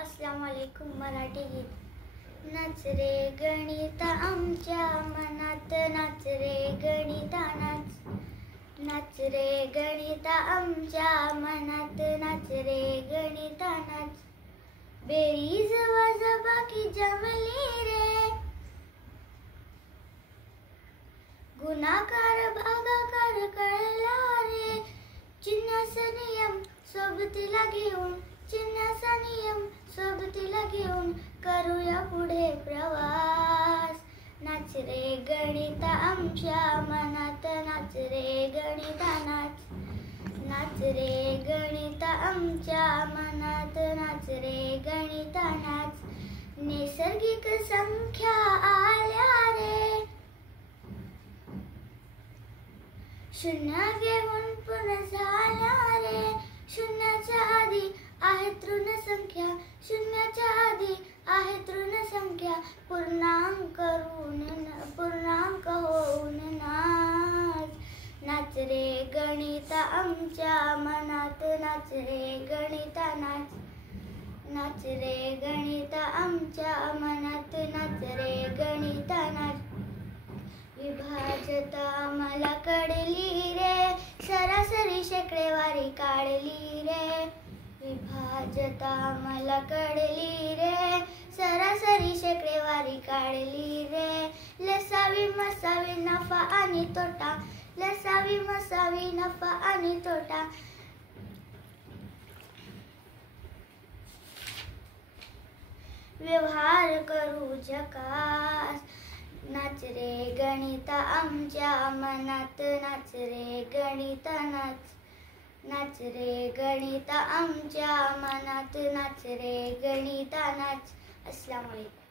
अस्सलाम वालेकुम. मराठी गीत. नाच रे गणिता आमच्या मनात, नाच रे गणिता नाच. नाच रे गणिता आमच्या मनात, नाच रे गणिता नाच. बेरीज वजाबाकी जमली रे, गुणाकार भागाकार कळला रे. चिन्हाचा नियम सोबतीला घेऊन, चिन्हाचा नियम सोबतीला घेऊन करूया पुढे प्रवास. नाच रे गणिता आमच्या मनात, नाच रे गणिता नाच. नाच रे गणिता आमच्या मनात, नाच रे गणिता नाच. नैसर्गिक संख्या आल्या रे, शून्य घेऊन पुन्हा झाल्या रे. शून्याच्या आधी आहे ऋण संख्या, शून्याच्या आधी आहे ऋण संख्या. पूर्णांक होऊन नाच. नाच रे गणिता आमच्या मनात, नाच रे गणिता नाच. नाच रे गणिता आमच्या मनात, नाच रे गणिता नाच. विभाजता मला कळली रे, सरासरी शेकडेवारी काढली रे. विभाजता मला कळली रे, सरासरी शेकडेवारी काढली रे. लसावी मसावी नफा आणि तोटा, लसावी मसावी नफा आणि तोटा. व्यवहार करू झकास. नाच रे गणिता आमच्या मनात, नाच रे गणिता नाच. नाच रे गणिता आमच्या मनात, नाच रे गणिता नाच. अस्सलाम वालेकुम.